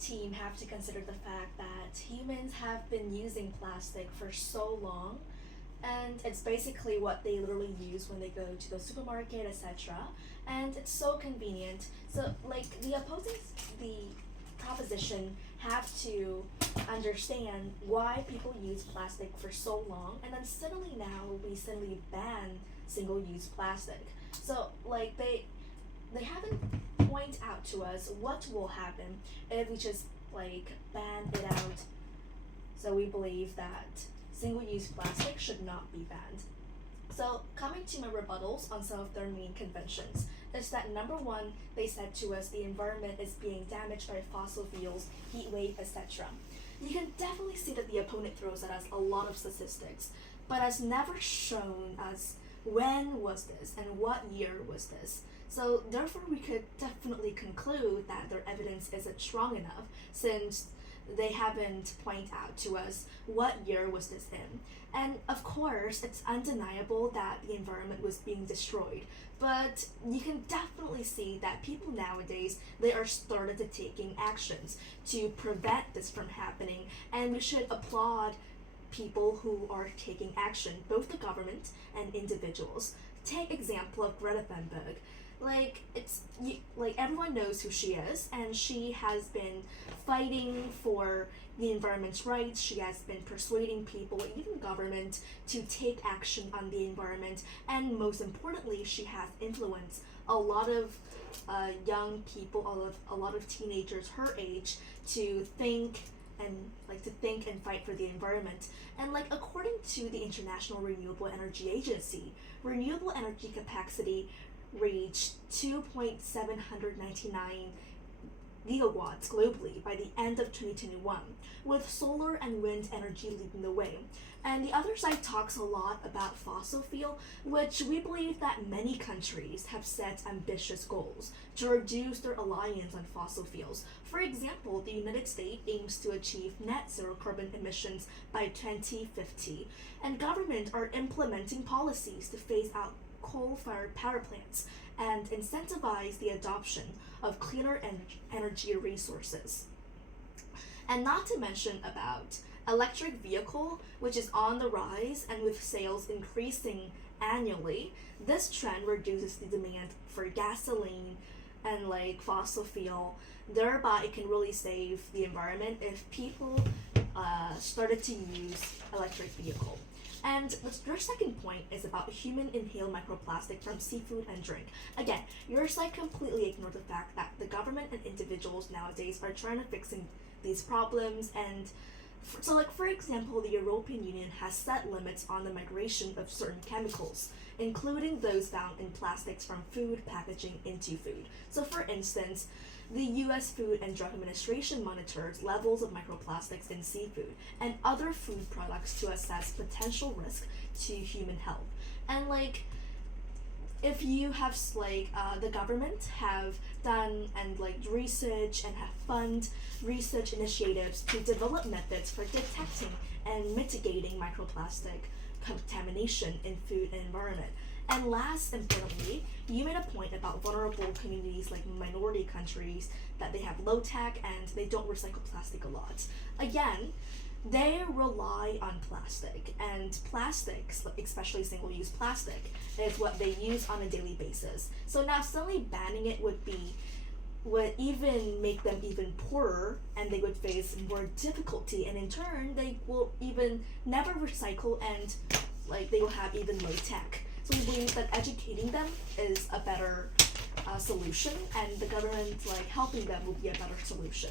team have to consider the fact that humans have been using plastic for so long, and it's basically what they literally use when they go to the supermarket, etc. And it's so convenient. So, like the proposition have to understand why people use plastic for so long, and then suddenly now we suddenly ban single-use plastic. So, like they haven't point out to us what will happen if we just like ban it out. So we believe that single-use plastic should not be banned. So coming to my rebuttals on some of their main conventions is that number one, they said to us the environment is being damaged by fossil fuels, heat wave, etc. You can definitely see that the opponent throws at us a lot of statistics, but has never shown us when was this and what year was this. So therefore we could definitely conclude that their evidence isn't strong enough since they haven't pointed out to us what year was this in. And of course, it's undeniable that the environment was being destroyed, but you can definitely see that people nowadays, they are started to taking actions to prevent this from happening, and we should applaud people who are taking action, both the government and individuals. Take example of Greta Thunberg. Like everyone knows who she is, and she has been fighting for the environment's rights. She has been persuading people, even government, to take action on the environment, and most importantly, she has influenced a lot of young people, a lot of teenagers her age, to think and fight for the environment. And like according to the International Renewable Energy Agency, renewable energy capacity reached 2.799 gigawatts globally by the end of 2021, with solar and wind energy leading the way. And the other side talks a lot about fossil fuel, which we believe that many countries have set ambitious goals to reduce their reliance on fossil fuels. For example, the United States aims to achieve net zero carbon emissions by 2050, and government are implementing policies to phase out coal-fired power plants and incentivize the adoption of cleaner energy resources. And not to mention about electric vehicle, which is on the rise and with sales increasing annually. This trend reduces the demand for gasoline and like fossil fuel. Thereby, it can really save the environment if people started to use electric vehicle. And your second point is about human inhaled microplastic from seafood and drink. Again, your side completely ignored the fact that the government and individuals nowadays are trying to fixing these problems. And for example, the European Union has set limits on the migration of certain chemicals, including those found in plastics from food packaging into food. So for instance, the US Food and Drug Administration monitors levels of microplastics in seafood and other food products to assess potential risk to human health. And like if you have the government have done and like research and have fund research initiatives to develop methods for detecting and mitigating microplastic contamination in food and environment. And last importantly, you made a point about vulnerable communities like minority countries that they have low tech and they don't recycle plastic a lot. Again, they rely on plastic, and plastics, especially single-use plastic, is what they use on a daily basis. So now suddenly banning it would even make them even poorer, and they would face more difficulty, and in turn they will even never recycle, and like they will have even low tech. So we believe that educating them is a better solution, and the government like helping them will be a better solution.